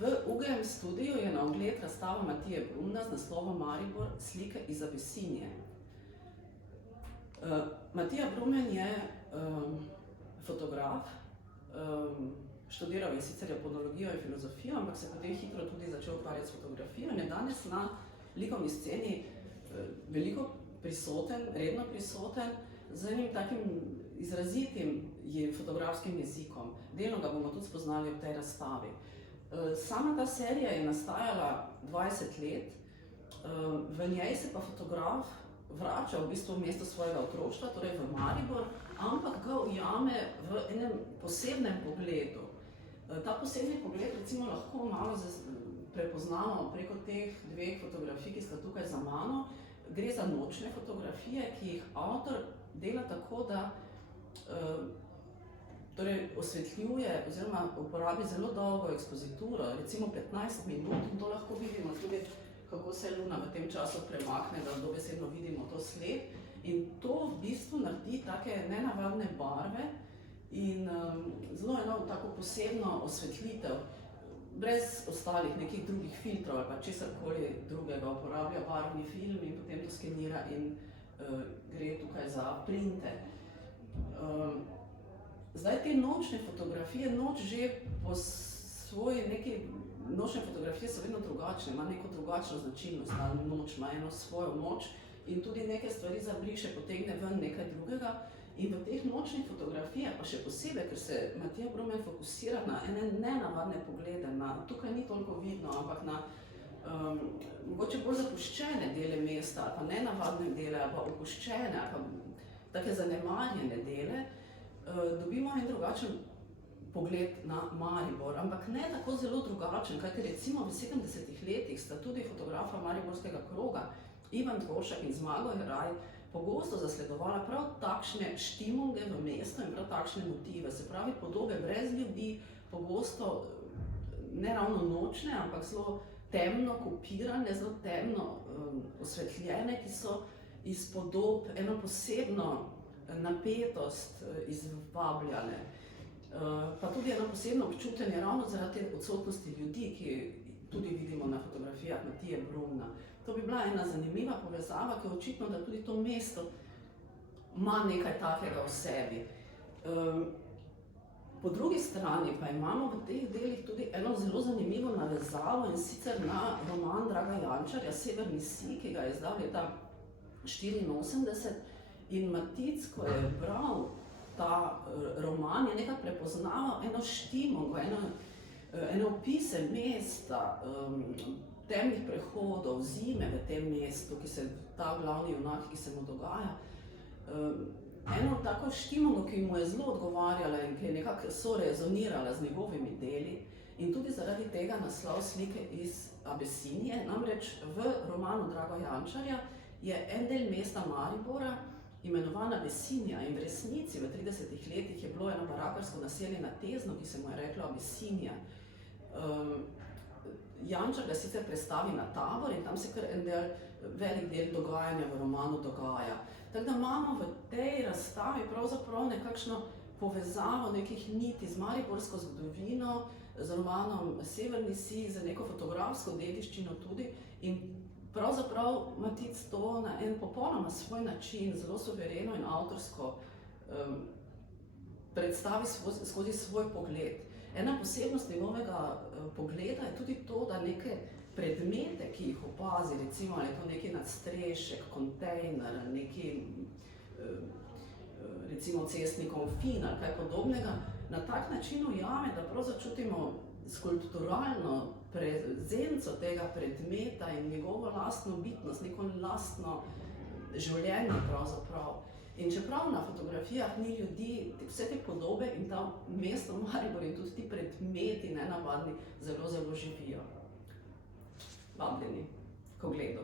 V UGM studiu je na ogled razstava Matije Brumna z naslovom Maribor slike iz Abesinije. Matija Brumen je fotograf, študiral je sicer japonologijo in filozofijo, ampak se potem hitro tudi začel ukvarjati s fotografijo in je danes na likovni sceni veliko prisoten, redno prisoten, z enim takim izrazitim fotografskim jezikom. Delno ga bomo tudi spoznali v tej razstavi. Sama ta serija je nastajala 20 let, v njej se pa fotograf vrača v bistvu v mesto svojega otroštva, torej v Maribor, ampak ga ujame v enem posebnem pogledu. Ta posebni pogled recimo lahko malo prepoznamo preko teh dveh fotografij, ki sta tukaj za mano. Gre za nočne fotografije, ki jih avtor dela tako, da osvetljuje oziroma uporabi zelo dolgo ekspozituro, recimo 15 minut, in to lahko vidimo tudi, kako se luna v tem času premakne, da dobesedno vidimo to sled. In to v bistvu naredi take nenavadne barve in zelo eno tako posebno osvetlitev, brez ostalih nekih drugih filtrov ali pa česarkoli drugega. Uporablja barvni film in potem to skenira in gre tukaj za printe. Zdaj te nočne fotografije, noč že po svoji neki, nočne fotografije so vedno drugačne, ima neko drugačno značilnost, ta noč ima eno svojo moč in tudi neke stvari zabriše, potegne ven nekaj drugega. In v teh nočnih fotografijah, pa še posebej, ker se Matija Brumen fokusira na ene nenavadne poglede, tukaj ni toliko vidno, ampak na mogoče bolj zapuščene dele mesta, ali pa nenavadne dele, ali pa opuščene, ali pa take zanemarjene dele, dobimo en drugačen pogled na Maribor, ampak ne tako zelo drugačen, kajti recimo v 70-ih letih sta tudi fotografa Mariborskega kroga, Ivan Dvoršak in Zmago Jeraj, pogosto zasledovala prav takšne štimunge v mestu in prav takšne motive, se pravi podobe brez ljudi, pogosto ne ravno nočne, ampak zelo temno kopirane, zelo temno osvetljene, ki so iz podob eno posebno napetost izvabljale. Pa tudi eno posebno občutenje ravno zaradi odsotnosti ljudi, ki tudi vidimo na fotografijah Matije Brumna. To bi bila ena zanimiva povezava, ker očitno, da tudi to mesto ima nekaj takega v sebi. Po drugi strani pa imamo v teh delih tudi eno zelo zanimivo navezavo, in sicer na roman Draga Jančarja Severni sij, ki ga je izdal leta 1984. In Matic, ko je bral ta roman, je nekako prepoznaval eno štimongo, ene opise mesta, temnih prehodov, zime v tem mestu, ki se ta glavni junak, ki se mu dogaja. Eno tako štimongo, ki mu je zelo odgovarjala in ki je nekako sorezonirala z njegovimi deli. In tudi zaradi tega naslov slike iz Abesinije, namreč v romanu Draga Jančarja je en del mesta Maribora imenovana Abesinija in v resnici v 30-ih letih je bilo eno barakarsko naselje na Teznu, ki se mu je reklo Abesinija. Jančar ga sicer prestavi na Tabor in tam se kar en velik del dogajanja v romanu dogaja. Tako da imamo v tej razstavi pravzaprav nekakšno povezavo nekih niti z mariborsko zgodovino, z romanom Severni sij, z neko fotografsko dediščino tudi, in pravzaprav Matic to na en popolnoma svoj način, zelo suvereno in avtorsko predstavi skozi svoj pogled. Ena posebnost njegovega pogleda je tudi to, da neke predmete, ki jih opazi, recimo ali je to neki nadstrešek, kontejner, neki recimo cestni konfin ali kaj podobnega, na tak način ujame, da prav začutimo skulpturalno prezenco tega predmeta in njegovo lastno bitnost, neko lastno življenje pravzaprav. In čeprav na fotografijah ni ljudi, vse te podobe in ta mesto Maribor in tudi ti predmeti nenavadni zelo živijo. Vabljeni k ogledu.